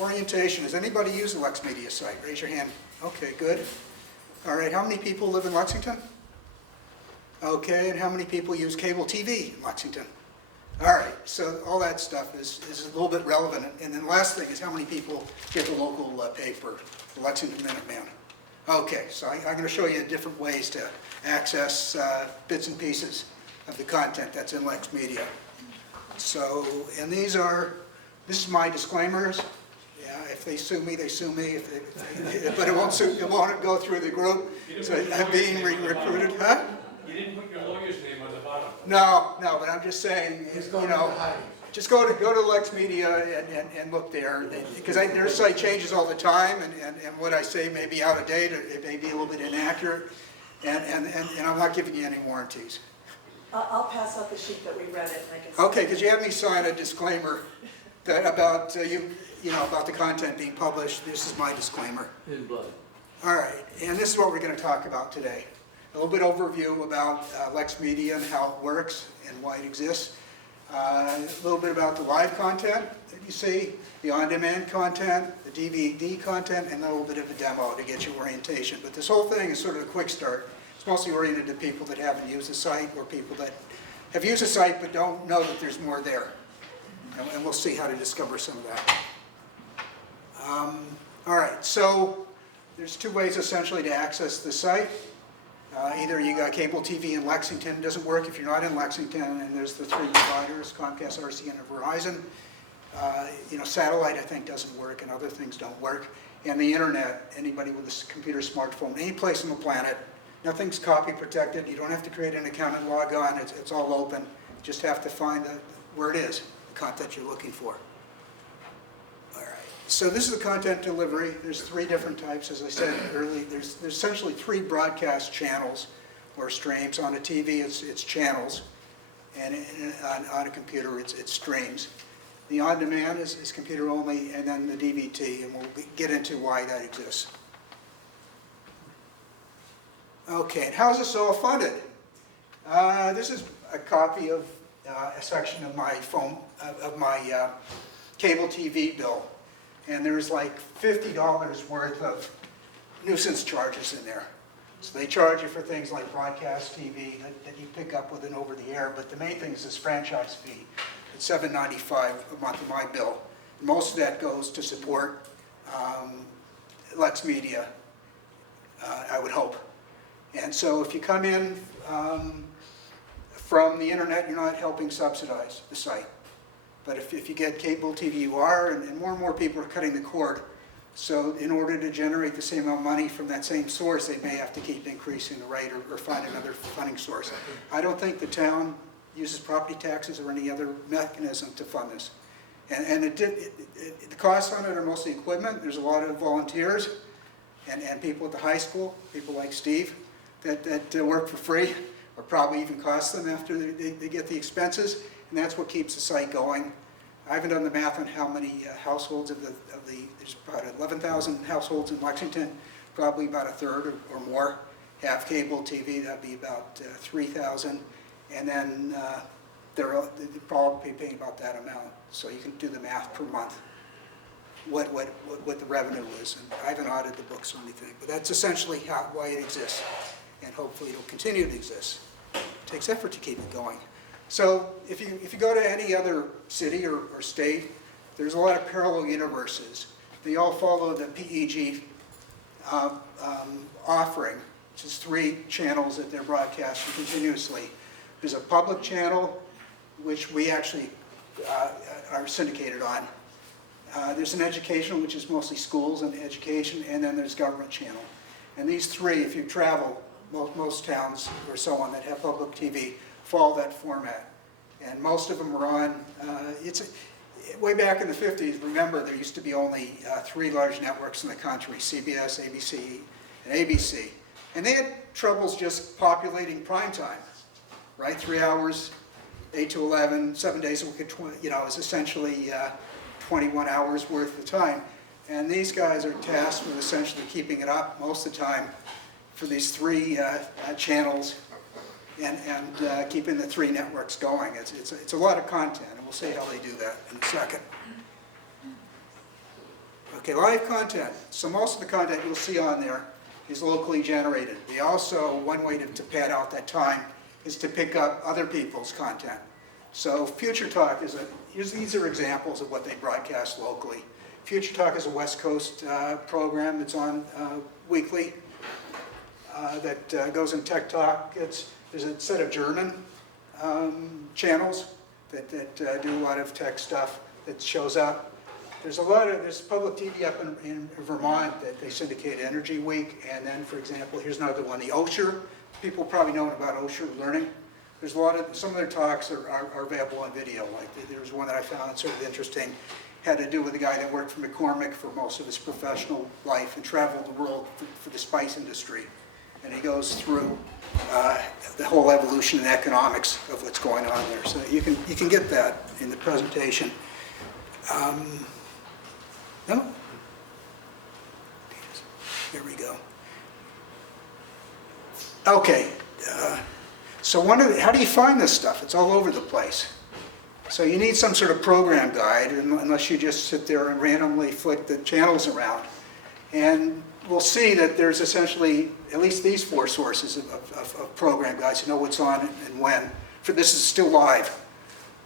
Orientation. Has anybody used the LexMedia site? Raise your hand. Okay, good. All right, how many people live in Lexington? Okay, and how many people use cable TV in Lexington? All right, so all that stuff is a little bit relevant. And then the last thing is how many people get the local paper, the Lexington Minuteman. Okay, so I'm going to show you different ways to access bits and pieces of the content that's in LexMedia. So, and this is my disclaimers. Yeah, if they sue me, they sue me. But it won't go through the group. So I'm being recruited, huh? You didn't put your lawyer's name on the bottom. No, but I'm just saying, you know, just go to LexMedia and look there, because their site changes all the time, and what I say may be out of date, or it may be a little bit inaccurate, and I'm not giving you any warranties. I'll pass out the sheet that we read it, and I can. Okay, because you have me sign a disclaimer about about the content being published. This is my disclaimer. In blood. All right, and this is what we're going to talk about today. A little bit overview about LexMedia and how it works and why it exists. A little bit about the live content that you see, the on-demand content, the DVD content, and a little bit of a demo to get you orientation. But this whole thing is sort of a quick start. It's mostly oriented to people that haven't used the site or people that have used the site but don't know that there's more there. And we'll see how to discover some of that. All right, so there's two ways essentially to access the site. Either you got cable TV in Lexington, it doesn't work if you're not in Lexington, and there's the three providers, Comcast, RCN, and Verizon. Satellite I think doesn't work, and other things don't work. And the internet, anybody with a computer, smartphone, any place on the planet, nothing's copy protected. You don't have to create an account and log on. It's all open. You just have to find where it is, the content you're looking for. All right. So this is the content delivery. There's three different types, as I said earlier. There's essentially three broadcast channels or streams. On a TV, it's channels, and on a computer, it's streams. The on-demand is computer only, and then the DVT, and we'll get into why that exists. Okay, and how's this all funded? This is a copy of a section of my cable TV bill, and there's like $50 worth of nuisance charges in there. So they charge you for things like broadcast TV that you pick up with an over-the-air, but the main thing is this franchise fee. It's $7.95 a month of my bill. Most of that goes to support LexMedia, I would hope. And so if you come in from the internet, you're not helping subsidize the site. But if you get cable TV, you are, and more people are cutting the cord. So in order to generate the same amount of money from that same source, they may have to keep increasing the rate or find another funding source. I don't think the town uses property taxes or any other mechanism to fund this. And the costs on it are mostly equipment. There's a lot of volunteers and people at the high school, people like Steve, that work for free, or probably even cost them after they get the expenses, and that's what keeps the site going. I haven't done the math on how many households there's about 11,000 households in Lexington, probably about a third or more have cable TV. That'd be about 3,000, and then they're probably paying about that amount. So you can do the math per month, what the revenue is. And I haven't audited the books or anything, but that's essentially why it exists, and hopefully it'll continue to exist. It takes effort to keep it going. So if you go to any other city or state, there's a lot of parallel universes. They all follow the PEG offering, which is 3 channels that they're broadcasting continuously. There's a public channel, which we actually are syndicated on. There's an educational, which is mostly schools and education, and then there's government channel. And these 3, if you travel, most towns or so on that have public TV, follow that format. And most of them are on, way back in the 50s, remember there used to be only 3 large networks in the country, CBS, ABC, and ABC. And they had troubles just populating prime time, right? 3 hours, 8 to 11, 7 days a week, it's essentially 21 hours worth of time. And these guys are tasked with essentially keeping it up most of the time for these 3 channels and keeping the 3 networks going. It's a lot of content, and we'll see how they do that in a second. Okay, live content. So most of the content you'll see on there is locally generated. We also, one way to pad out that time is to pick up other people's content. So Future Talk is these are examples of what they broadcast locally. Future Talk is a West Coast program that's on weekly that goes in Tech Talk. There's a set of German channels that do a lot of tech stuff that shows up. There's public TV up in Vermont that they syndicate Energy Week, and then, for example, here's another one, the Osher. People probably know about Osher Learning. There's some of their talks are available on video. Like there's one that I found sort of interesting, had to do with a guy that worked for McCormick for most of his professional life and traveled the world for the spice industry. And he goes through the whole evolution and economics of what's going on there. So you can get that in the presentation. No? Here we go. Okay. So how do you find this stuff? It's all over the place. So you need some sort of program guide, unless you just sit there and randomly flick the channels around. And we'll see that there's essentially at least these 4 sources of program guides to know what's on and when. For this is still live.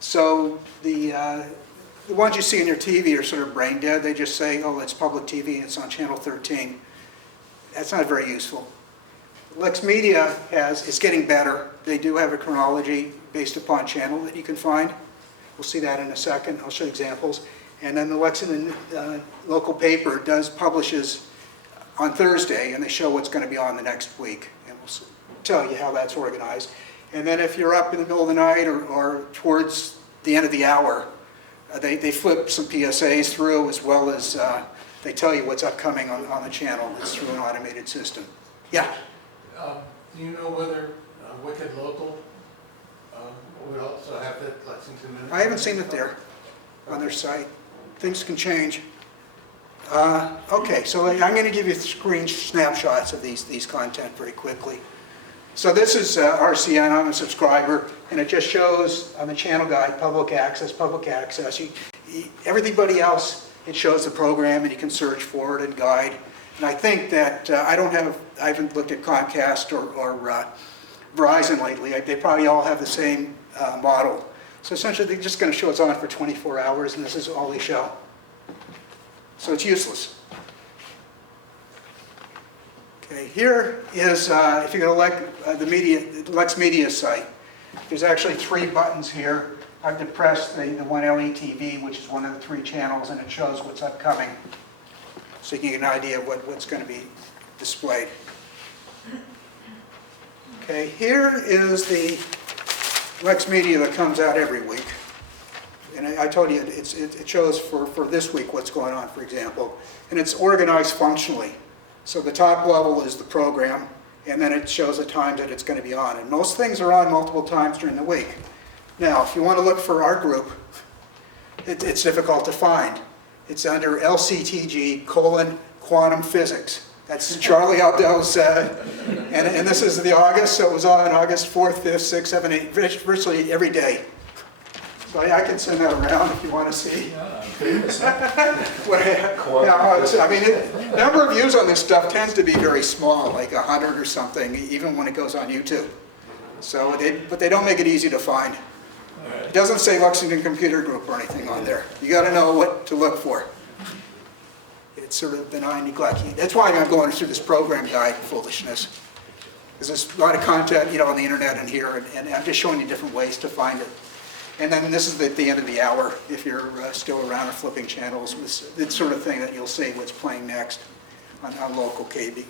So the ones you see on your TV are sort of brain dead. They just say, oh, it's public TV and it's on channel 13. That's not very useful. LexMedia is getting better. They do have a chronology based upon channel that you can find. We'll see that in a second. I'll show you examples. And then the Lexington local paper publishes on Thursday, and they show what's going to be on the next week. And we'll tell you how that's organized. And then if you're up in the middle of the night or towards the end of the hour, they flip some PSAs through, as well as they tell you what's upcoming on the channel. It's through an automated system. Yeah? Do you know whether Wicked Local would also have that Lexington Minute? I haven't seen it there on their site. Things can change. Okay, so I'm going to give you screen snapshots of these content very quickly. So this is RCN. I'm a subscriber, and it just shows on the channel guide public access. Everybody else, it shows the program, and you can search for it and guide. And I think that I haven't looked at Comcast or Verizon lately. They probably all have the same model. So essentially, they're just going to show it's on for 24 hours, and this is all they show. So it's useless. Okay, here is, if you go to the LexMedia's site, there's actually 3 buttons here. I've depressed the one LETV, which is one of the 3 channels, and it shows what's upcoming. So you can get an idea of what's going to be displayed. Okay, here is the LexMedia that comes out every week. And I told you, it shows for this week what's going on, for example. And it's organized functionally. So the top level is the program, and then it shows the times that it's going to be on. And most things are on multiple times during the week. Now, if you want to look for our group, it's difficult to find. It's under LCTG : quantum physics. That's Charlie Aldo's, and this is the August, so it was on August 4th, 5th, 6th, 7th, 8th, virtually every day. So I can send that around if you want to see. The number of views on this stuff tends to be very small, like 100 or something, even when it goes on YouTube. So, but they don't make it easy to find. It doesn't say Lexington Computer Group or anything on there. You got to know what to look for. It's sort of benign neglect. That's why I'm going through this program guide foolishness. Because there's a lot of content, on the internet and here, and I'm just showing you different ways to find it. And then this is at the end of the hour, if you're still around or flipping channels, the sort of thing that you'll see what's playing next on local TV.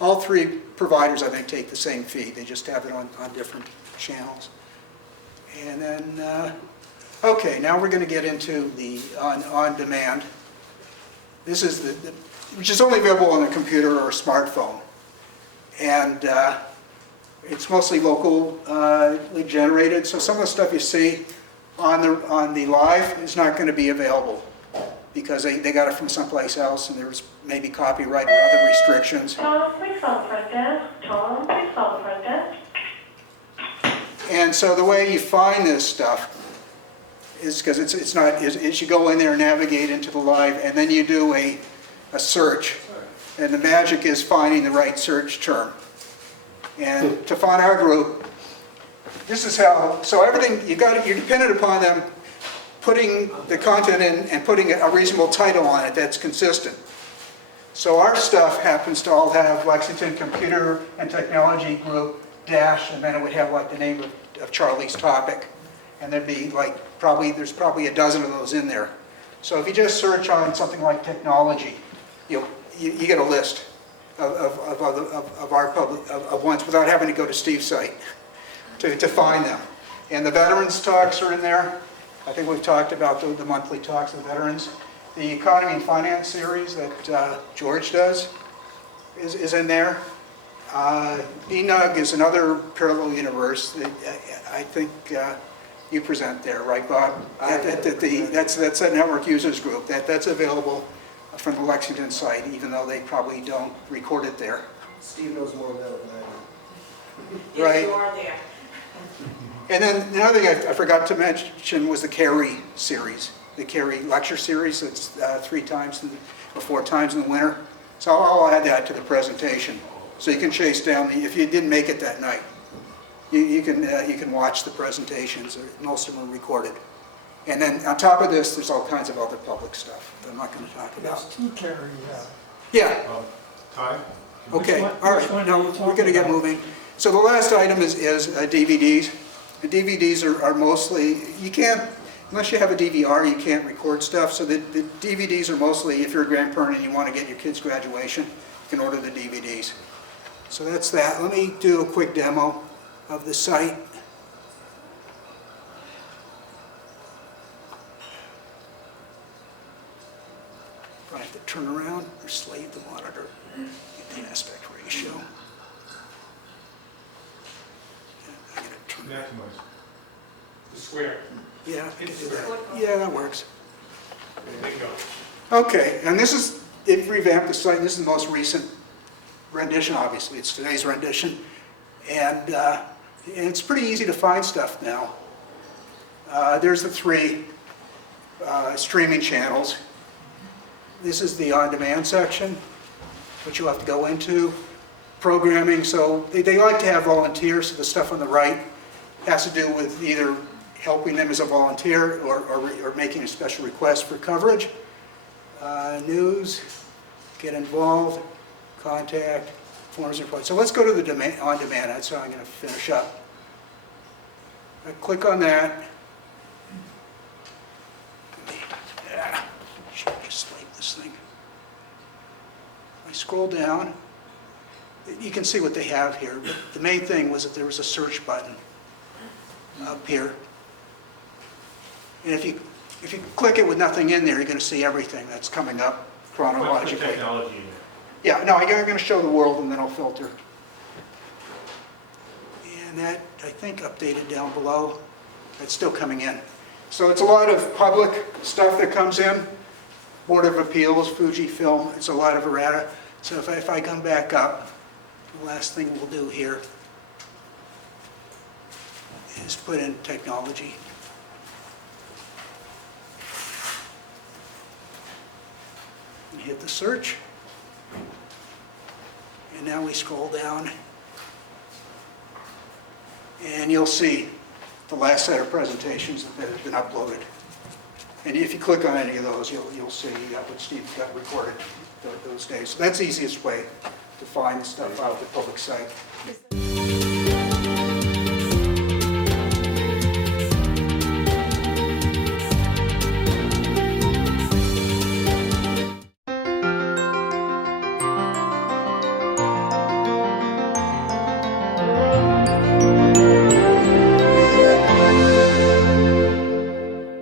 All 3 providers, I think, take the same feed. They just have it on different channels. And then, okay, now we're going to get into the on-demand. This is which is only available on a computer or a smartphone. And it's mostly locally generated, so some of the stuff you see on the live is not going to be available because they got it from someplace else, and there's maybe copyright or other restrictions. Tom, please call the front desk. Tom, please call the front desk. And so the way you find this stuff is because it's not, is you go in there and navigate into the live, and then you do a search. And the magic is finding the right search term. And to find our group, this is how, so everything, you're dependent upon them putting the content in and putting a reasonable title on it that's consistent. So our stuff happens to all have Lexington Computer and Technology Group dash, and then it would have like the name of Charlie's topic. And there'd be like, there's probably a dozen of those in there. So if you just search on something like technology, you get a list of our public, of ones without having to go to Steve's site to find them. And the veterans talks are in there. I think we've talked about the monthly talks of the veterans. The economy and finance series that George does is in there. ENUG is another parallel universe that I think you present there, right, Bob? That's that network users group. That's available from the Lexington site, even though they probably don't record it there. Steve knows more about it than I do. Right. Yes, you are there. And then the other thing I forgot to mention was the Carry series, the Carry lecture series. It's 3 times or 4 times in the winter. So I'll add that to the presentation, so you can chase down if you didn't make it that night. You can watch the presentations. Most of them are recorded. And then on top of this, there's all kinds of other public stuff that I'm not going to talk about. There's 2 carry, Yeah. Time? Okay, Which one- all which one right, are now you we're talking going to get about? moving. So the last item is DVDs. The DVDs are mostly, you can't, unless you have a DVR, you can't record stuff. So the DVDs are mostly, if you're a grandparent and you want to get your kid's graduation, you can order the DVDs. So that's that. Let me do a quick demo of the site. I have to turn around or slave the monitor, get the aspect ratio. I'm gonna turn, Maximize. The square. yeah, I can do that. Yeah, that works. There you go. Okay, and this is, it revamped the site, and this is the most recent rendition, obviously, it's today's rendition. And it's pretty easy to find stuff now. There's the 3 streaming channels. This is the on-demand section, which you'll have to go into. Programming, so they like to have volunteers, so the stuff on the right has to do with either helping them as a volunteer or making a special request for coverage. News, get involved, contact, forms and reports. So let's go to the on-demand, that's how I'm going to finish up. I click on that. Yeah, should just slave this thing. I scroll down. You can see what they have here, but the main thing was that there was a search button up here. And if you click it with nothing in there, you're going to see everything that's coming up chronologically. Put technology in there. Yeah, no, I'm going to show the world and then I'll filter. And that, I think, updated down below. That's still coming in. So it's a lot of public stuff that comes in. Board of Appeals, Fujifilm, it's a lot of errata. So if I come back up, the last thing we'll do here is put in technology. And hit the search. And now we scroll down. And you'll see the last set of presentations that have been uploaded. And if you click on any of those, you'll see what Steve got recorded those days. So that's the easiest way to find the stuff out of the public site.